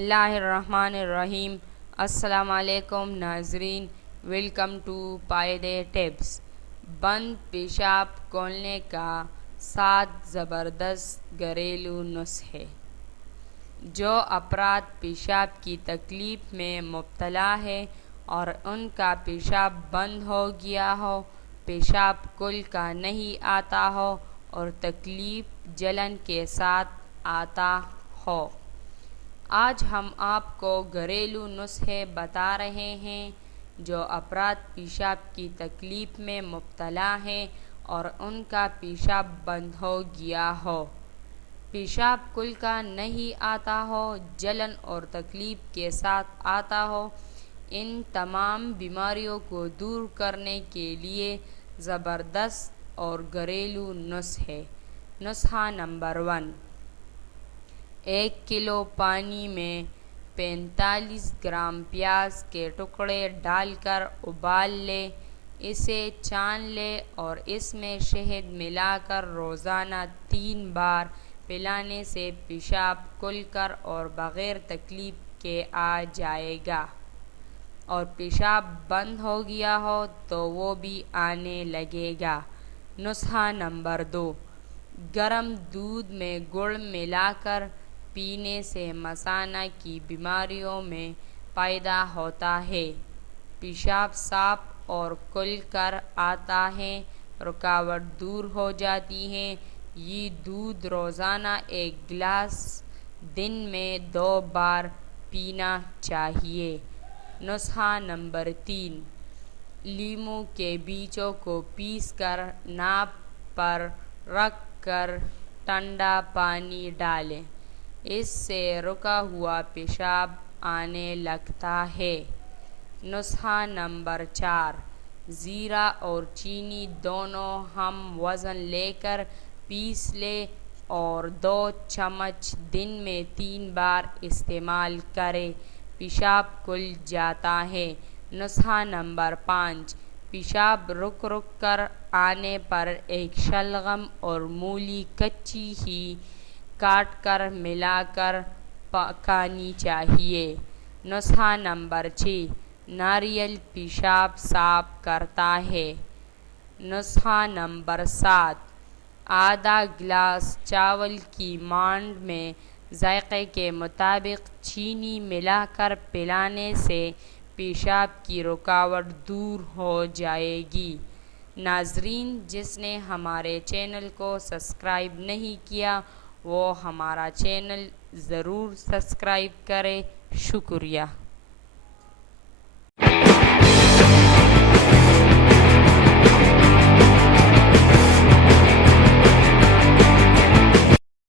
اللہ الرحمن الرحیم۔ السلام علیکم ناظرین، ویلکم ٹو پائیدے ٹپس۔ بند پیشاب کھولنے کا 7 زبردست گھریلو نسخے۔ جو افراد پیشاب کی تکلیف میں مبتلا ہے اور ان کا پیشاب بند ہو گیا ہو، پیشاب کھل کر نہیں آتا ہو اور تکلیف جلن کے ساتھ آتا ہو، آج ہم آپ کو گھریلو نسخے بتا رہے ہیں جو افراد پیشاب کی تکلیف میں مبتلا ہیں اور ان کا پیشاب بند ہو گیا ہو، پیشاب کھل کر نہیں آتا ہو، جلن اور تکلیف کے ساتھ آتا ہو۔ ان تمام بیماریوں کو دور کرنے کے لیے زبردست اور گھریلو نسخے۔ نسخہ نمبر 1، 1 کلو پانی میں 45 گرام پیاز کے ٹکڑے ڈال کر ابال لے، اسے چھان لے اور اس میں شہد ملا کر روزانہ 3 بار پلانے سے پیشاب کھل کر اور بغیر تکلیف کے آ جائے گا، اور پیشاب بند ہو گیا ہو تو وہ بھی آنے لگے گا۔ نسخہ نمبر 2، گرم دودھ میں گڑ ملا کر پینے سے مثانہ کی بیماریوں میں پیدا ہوتا ہے، پیشاب صاف اور کھل کر آتا ہے، رکاوٹ دور ہو جاتی ہے۔ یہ دودھ روزانہ 1 گلاس دن میں 2 بار پینا چاہیے۔ نسخہ نمبر 3، لیموں کے بیجوں کو پیس کر ناک پر رکھ کر ٹھنڈا پانی ڈالیں، اس سے رکا ہوا پیشاب آنے لگتا ہے۔ نسخہ نمبر 4، زیرہ اور چینی دونوں ہم وزن لے کر پیس لیں اور 2 چمچ دن میں 3 بار استعمال کریں، پیشاب کھل جاتا ہے۔ نسخہ نمبر 5، پیشاب رک کر آنے پر ایک شلغم اور مولی کچی ہی کاٹ کر ملا کر پکانی چاہیے۔ نسخہ نمبر 6، ناریل پیشاب صاف کرتا ہے۔ نسخہ نمبر 7، آدھا گلاس چاول کی مانڈ میں ذائقے کے مطابق چینی ملا کر پلانے سے پیشاب کی رکاوٹ دور ہو جائے گی۔ ناظرین، جس نے ہمارے چینل کو سبسکرائب نہیں کیا وہ ہمارا چینل ضرور سبسکرائب کرے۔ شکریہ۔